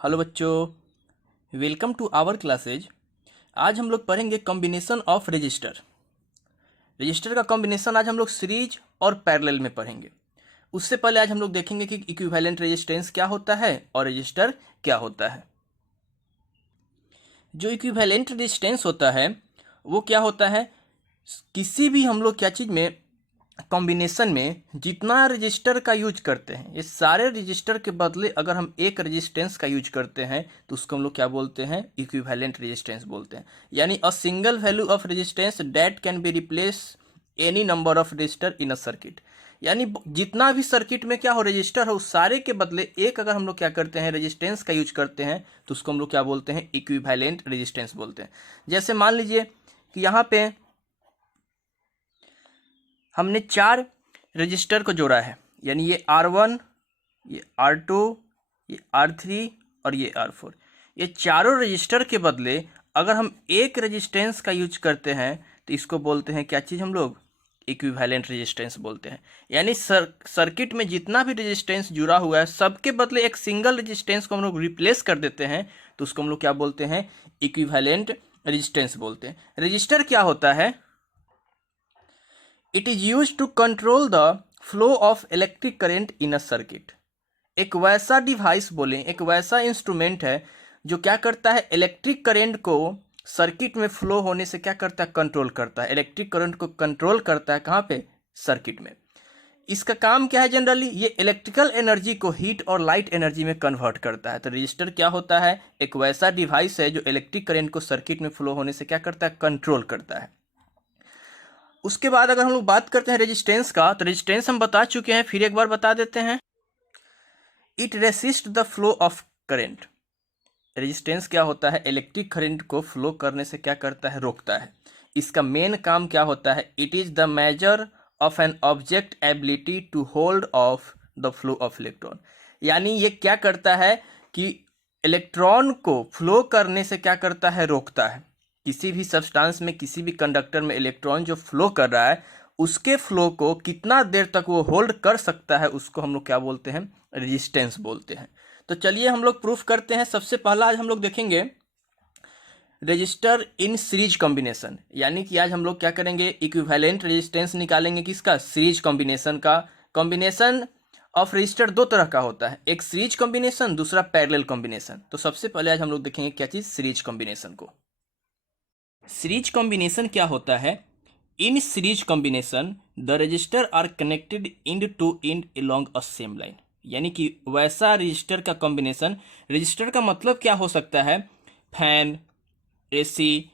Hello बच्चों, welcome to our classes. आज हम लोग पढ़ेंगे कॉम्बिनेशन ऑफ रजिस्टर। रजिस्टर का कॉम्बिनेशन आज हम लोग सीरीज और पैरेलल में पढ़ेंगे। उससे पहले आज हम लोग देखेंगे कि इक्विवेलेंट रेजिस्टेंस क्या होता है और रजिस्टर क्या होता है। जो इक्विवेलेंट रेजिस्टेंस होता है वो क्या होता है, किसी भी हम लोग क्या चीज़ में कॉम्बिनेशन में जितना रजिस्टर का यूज करते हैं, ये सारे रजिस्टर के बदले अगर हम एक रेजिस्टेंस का यूज करते हैं तो उसको हम लोग क्या बोलते हैं, इक्विवेलेंट रेजिस्टेंस बोलते हैं। यानी a single value of resistance that can be replace any number of register in a circuit. यानी जितना भी सर्किट में क्या हो रजिस्टर हो, उस सारे के बदले एक अगर हम लोग क्या करते हैं, रेजिस्टेंस का यूज करते हैं तो उसको हम लोग क्या बोलते हैं, इक्विवेलेंट रेजिस्टेंस बोलते हैं। जैसे मान लीजिए कि यहाँ पे हमने 4 रजिस्टर को जोड़ा है, यानी ये R1, ये R2, ये R3 और ये R4। ये चारों रजिस्टर के बदले अगर हम एक रेजिस्टेंस का यूज करते हैं तो इसको बोलते हैं क्या चीज़, हम लोग इक्विवेलेंट रेजिस्टेंस बोलते हैं। यानी सर्किट में जितना भी रेजिस्टेंस जुड़ा हुआ है सबके बदले एक सिंगल रेजिस्टेंस को हम लोग रिप्लेस कर देते हैं तो उसको हम लोग क्या बोलते हैं, इक्विवेलेंट रेजिस्टेंस बोलते हैं। रजिस्टर क्या होता है, it is use to control the flow of electric current in a circuit. एक वैसा डिवाइस बोले, एक वैसा इंस्ट्रूमेंट है जो क्या करता है, इलेक्ट्रिक करेंट को सर्किट में फ्लो होने से क्या करता है, कंट्रोल करता है। इलेक्ट्रिक करंट को कंट्रोल करता है कहाँ पे, सर्किट में। इसका काम क्या है, जनरली ये इलेक्ट्रिकल एनर्जी को हीट और लाइट एनर्जी में कन्वर्ट करता है। तो रजिस्टर क्या होता है, एक वैसा डिवाइस है जो इलेक्ट्रिक करेंट को सर्किट में फ्लो होने से क्या करता है, कंट्रोल करता है। उसके बाद अगर हम लोग बात करते हैं रेजिस्टेंस का, तो रेजिस्टेंस हम बता चुके हैं, फिर एक बार बता देते हैं। It resist the flow of current. Resistance क्या होता है, इलेक्ट्रिक करंट को फ्लो करने से क्या करता है, रोकता है। इसका मेन काम क्या होता है, it is the measure of an object ability to hold off the flow of electron. यानी ये क्या करता है कि इलेक्ट्रॉन को फ्लो करने से क्या करता है, रोकता है। किसी भी सब्सटेंस में, किसी भी कंडक्टर में इलेक्ट्रॉन जो फ्लो कर रहा है उसके फ्लो को कितना देर तक वो होल्ड कर सकता है, उसको हम लोग क्या बोलते हैं, रेजिस्टेंस बोलते हैं। तो चलिए हम लोग प्रूफ करते हैं। सबसे पहला आज हम लोग देखेंगे रजिस्टर इन सीरीज कॉम्बिनेशन। यानी कि आज हम लोग क्या करेंगे, इक्विवेलेंट रेजिस्टेंस निकालेंगे, किसका, सीरीज कॉम्बिनेशन का। कॉम्बिनेशन ऑफ रजिस्टर दो तरह का होता है, एक सीरीज कॉम्बिनेशन, दूसरा पैरेलल कॉम्बिनेशन। तो सबसे पहले आज हम लोग देखेंगे क्या चीज, सीरीज कॉम्बिनेशन को। सीरीज कॉम्बिनेशन क्या होता है, in series combination the resistor are connected end to end along a same line. यानी कि वैसा रजिस्टर का कॉम्बिनेशन, रजिस्टर का मतलब क्या हो सकता है, फैन, एसी,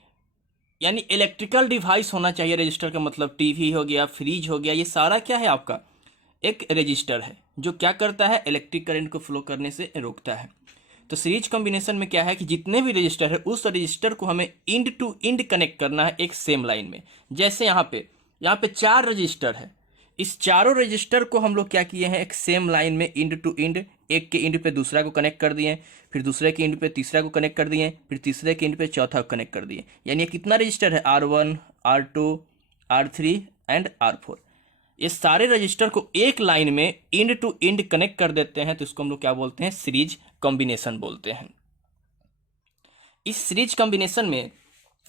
यानी इलेक्ट्रिकल डिवाइस होना चाहिए। रजिस्टर का मतलब टीवी हो गया, फ्रिज हो गया, ये सारा क्या है, आपका एक रजिस्टर है जो क्या करता है, इलेक्ट्रिक करंट को फ्लो करने से रोकता है। तो सीरीज कॉम्बिनेशन में क्या है कि जितने भी रजिस्टर है उस रजिस्टर को हमें इंड टू इंड कनेक्ट करना है एक सेम लाइन में। जैसे यहाँ पे 4 रजिस्टर है, इस चारों रजिस्टर को हम लोग क्या किए हैं, एक सेम लाइन में इंड टू इंड, एक के इंड पे दूसरा को कनेक्ट कर दिए, फिर दूसरे के इंड पे तीसरा को कनेक्ट कर दिए, फिर तीसरे के इंड पे चौथा को कनेक्ट कर दिए। यानी ये कितना रजिस्टर है, R1, R2, R3 and R4। ये सारे रजिस्टर को एक लाइन में इंड टू इंड कनेक्ट कर देते हैं तो इसको हम लोग क्या बोलते हैं, सीरीज कॉम्बिनेशन बोलते हैं। इस सीरीज कॉम्बिनेशन में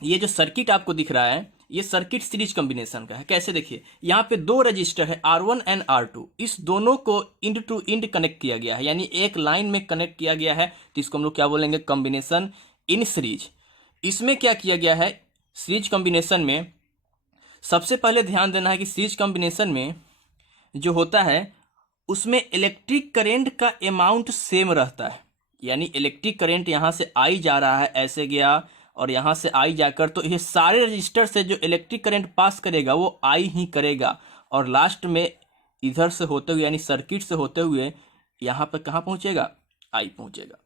ये जो सर्किट आपको दिख रहा है, ये सर्किट सीरीज कॉम्बिनेशन का है। कैसे, देखिए यहाँ पे 2 रजिस्टर है R1 एंड R2, इस दोनों को इंड टू इंड कनेक्ट किया गया है, यानी एक लाइन में कनेक्ट किया गया है। तो इसको हम लोग क्या बोलेंगे, कॉम्बिनेशन इन सीरीज। इसमें क्या किया गया है, सीरीज कॉम्बिनेशन में सबसे पहले ध्यान देना है कि सीरीज कॉम्बिनेशन में जो होता है उसमें इलेक्ट्रिक करेंट का अमाउंट सेम रहता है। यानी इलेक्ट्रिक करंट यहाँ से आई जा रहा है, ऐसे गया और यहाँ से आई जाकर, तो ये सारे रजिस्टर से जो इलेक्ट्रिक करंट पास करेगा वो आई ही करेगा, और लास्ट में इधर से होते हुए यानी सर्किट से होते हुए यहाँ पर कहाँ पहुँचेगा, आई पहुँचेगा।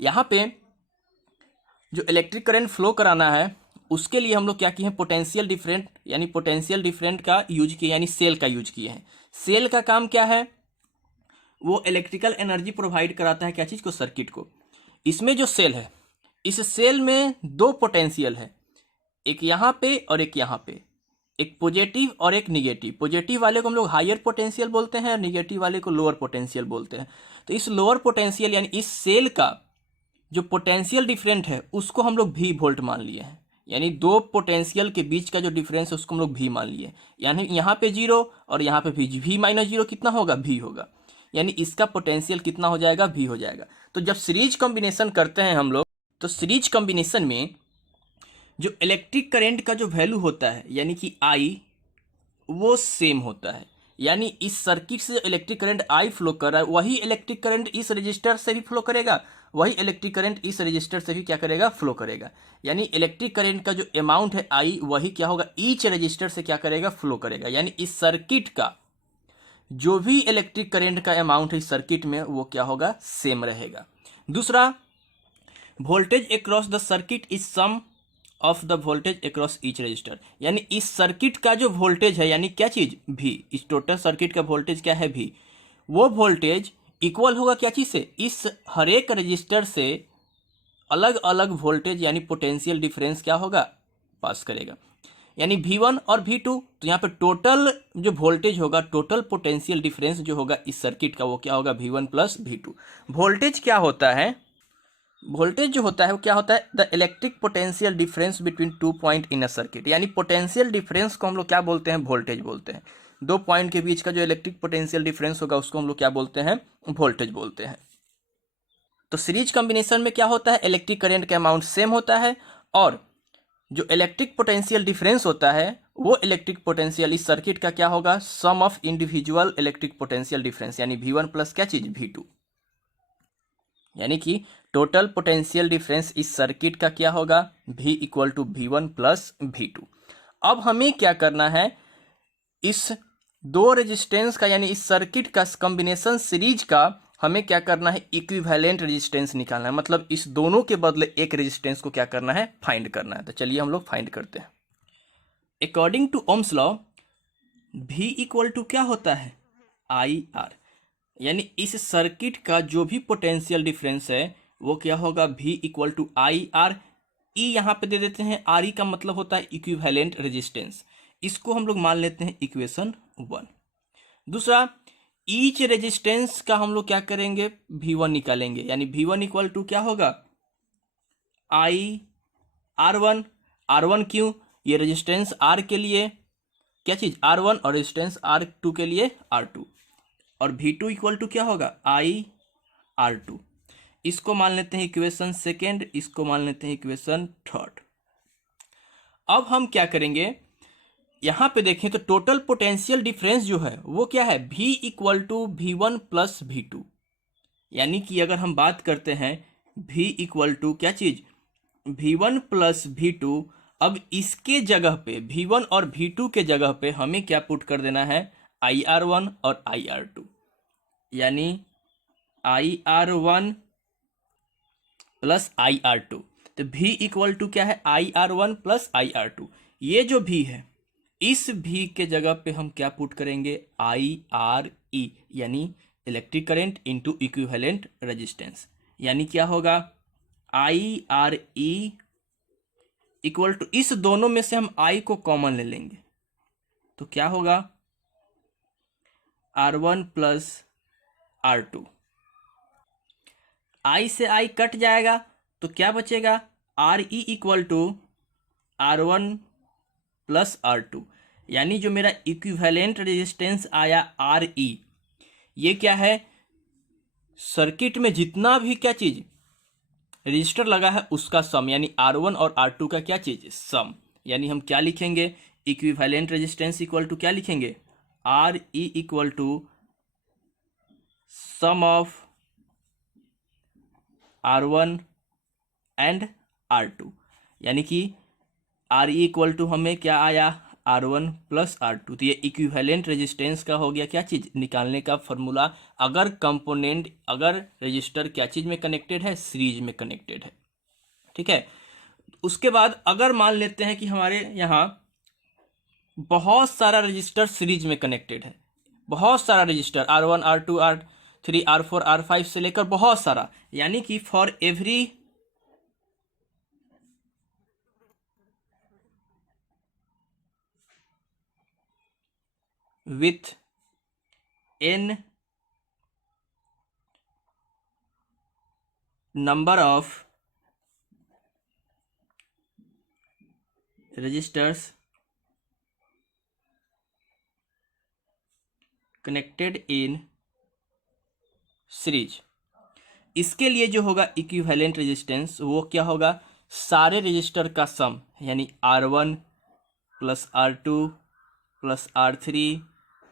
यहाँ पे जो इलेक्ट्रिक करंट फ्लो कराना है उसके लिए हम लोग क्या किए हैं, पोटेंशियल डिफरेंट, यानी पोटेंशियल डिफरेंट का यूज किए, यानी सेल का यूज किए हैं। सेल का काम क्या है, वो इलेक्ट्रिकल एनर्जी प्रोवाइड कराता है क्या चीज़ को, सर्किट को। इसमें जो सेल है, इस सेल में 2 पोटेंशियल है, एक यहाँ पे और एक यहाँ पे। एक पॉजिटिव और एक निगेटिव। पॉजिटिव वाले को हम लोग हायर पोटेंशियल बोलते हैं और निगेटिव वाले को लोअर पोटेंशियल बोलते हैं। तो इस लोअर पोटेंशियल यानी इस सेल का जो पोटेंशियल डिफरेंट है उसको हम लोग भी वोल्ट मान लिए हैं। यानी दो पोटेंशियल के बीच का जो डिफरेंस है उसको हम लोग भी मान लिए। यानी यहाँ पे जीरो और यहाँ पे भी माइनस जीरो कितना होगा, भी होगा। यानी इसका पोटेंशियल कितना हो जाएगा, भी हो जाएगा। तो जब सीरीज कॉम्बिनेशन करते हैं हम लोग, तो सीरीज कॉम्बिनेशन में जो इलेक्ट्रिक करंट का जो वैल्यू होता है यानी कि आई, वो सेम होता है। यानी इस सर्किट से इलेक्ट्रिक करंट आई फ्लो कर रहा है, वही इलेक्ट्रिक करंट इस रजिस्टर से भी फ्लो करेगा, वही इलेक्ट्रिक करंट इस रजिस्टर से भी क्या करेगा, फ्लो करेगा। यानी इलेक्ट्रिक करंट का जो अमाउंट है आई, वही क्या होगा, ईच रजिस्टर से क्या करेगा, फ्लो करेगा। यानी इस सर्किट का जो भी इलेक्ट्रिक करंट का अमाउंट है इस सर्किट में, वो क्या होगा, सेम रहेगा। दूसरा, voltage across the circuit is sum of the voltage across each resistor. यानी इस सर्किट का जो वोल्टेज है, यानी क्या चीज, भी, इस टोटल सर्किट का वोल्टेज क्या है, भी, वो वोल्टेज इक्वल होगा क्या चीज से, इस हर एक रजिस्टर से अलग अलग वोल्टेज यानी पोटेंशियल डिफरेंस क्या होगा, पास करेगा। यानी V1 और V2, तो यहाँ पे टोटल जो वोल्टेज होगा, टोटल पोटेंशियल डिफरेंस जो होगा इस सर्किट का, वो क्या होगा, V1 प्लस V2। वोल्टेज क्या होता है, वोल्टेज जो होता है वो क्या होता है, the electric potential difference between two point in a circuit. यानी पोटेंशियल डिफरेंस को हम लोग क्या बोलते हैं, वोल्टेज बोलते हैं। दो पॉइंट के बीच का जो इलेक्ट्रिक पोटेंशियल डिफरेंस होगा उसको हम लोग क्या बोलते हैं, वोल्टेज बोलते हैं। तो सीरीज कॉम्बिनेशन में क्या होता है, इलेक्ट्रिक करंट का अमाउंट सेम होता है, और जो इलेक्ट्रिक पोटेंशियल डिफरेंस होता है वो इलेक्ट्रिक पोटेंशियल इस सर्किट का क्या होगा, sum of individual electric potential difference, यानी V1 प्लस क्या चीज, V2। यानी कि टोटल पोटेंशियल डिफरेंस इस सर्किट का क्या होगा, V equal to V1 plus V2। अब हमें क्या करना है, इस दो रेजिस्टेंस का यानी इस सर्किट का कॉम्बिनेशन सीरीज का हमें क्या करना है, इक्विवेलेंट रेजिस्टेंस निकालना है। मतलब इस दोनों के बदले एक रेजिस्टेंस को क्या करना है, फाइंड करना है। तो चलिए हम लोग फाइंड करते हैं। According to Ohm's law, V equal to क्या होता है, IR। यानी इस सर्किट का जो भी पोटेंशियल डिफरेंस है वो क्या होगा, V इक्वल टू IR। ई यहाँ पे दे देते हैं, RE का मतलब होता है इक्विवेलेंट रेजिस्टेंस। इसको हम लोग मान लेते हैं इक्वेशन 1। दूसरा, ईच रेजिस्टेंस का हम लोग क्या करेंगे, V1 निकालेंगे। यानी V1 इक्वल टू क्या होगा, IR1। R1 क्यों, ये रेजिस्टेंस R के लिए क्या चीज, R1, और रेजिस्टेंस R2 के लिए R2। और V2 इक्वल टू क्या होगा, IR2। इसको मान लेते हैं इक्वेशन सेकेंड, इसको मान लेते हैं इक्वेशन थर्ड। अब हम क्या करेंगे, यहां पे देखें तो टोटल पोटेंशियल डिफरेंस जो है वो क्या है, V equal to V1 plus V2। यानी कि अगर हम बात करते हैं V इक्वल टू क्या चीज, V1 प्लस V2, अब इसके जगह पे V1 और V2 के जगह पे हमें क्या पुट कर देना है, IR1 और IR2। यानी IR1 प्लस IR2। तो V इक्वल टू क्या है, IR1 प्लस IR2। ये जो V है, इस V के जगह पे हम क्या पुट करेंगे, IRE, यानी electric current into equivalent resistance. यानी क्या होगा, IRE इक्वल टू, इस दोनों में से हम I को कॉमन ले लेंगे तो क्या होगा, R1 प्लस R2। I से I कट जाएगा तो क्या बचेगा, RE equal to R1 plus R2। यानी जो मेरा इक्विवेलेंट रेजिस्टेंस आया RE, ये क्या है, सर्किट में जितना भी क्या चीज रजिस्टर लगा है उसका सम, यानी R1 और R2 का क्या चीज, सम। यानी हम क्या लिखेंगे, इक्विवेलेंट रेजिस्टेंस इक्वल टू क्या लिखेंगे, RE equal to sum of R1 and R2। यानी कि RE इक्वल टू हमें क्या आया, R1 प्लस R2। तो ये इक्विवेलेंट रेजिस्टेंस का हो गया क्या चीज, निकालने का फॉर्मूला। अगर कंपोनेंट, अगर रजिस्टर क्या चीज में कनेक्टेड है, सीरीज में कनेक्टेड है। ठीक है। उसके बाद अगर मान लेते हैं कि हमारे यहाँ बहुत सारा रजिस्टर सीरीज में कनेक्टेड है, बहुत सारा register R1 R2 R3 R4 R5 से लेकर बहुत सारा, यानी कि for every with n number of registers connected in series. इसके लिए जो होगा इक्विवेलेंट रेजिस्टेंस वो क्या होगा, सारे रजिस्टर का सम, यानी R1 plus R2 plus R3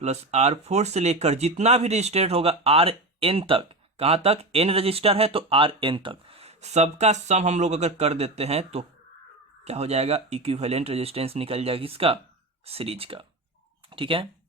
plus R4 से लेकर जितना भी रजिस्टर होगा Rn तक, कहाँ तक, n रजिस्टर है तो Rn तक, सबका सम हम लोग अगर कर देते हैं तो क्या हो जाएगा, इक्विवेलेंट रेजिस्टेंस निकल जाएगा किसका, सीरीज का। ठीक है।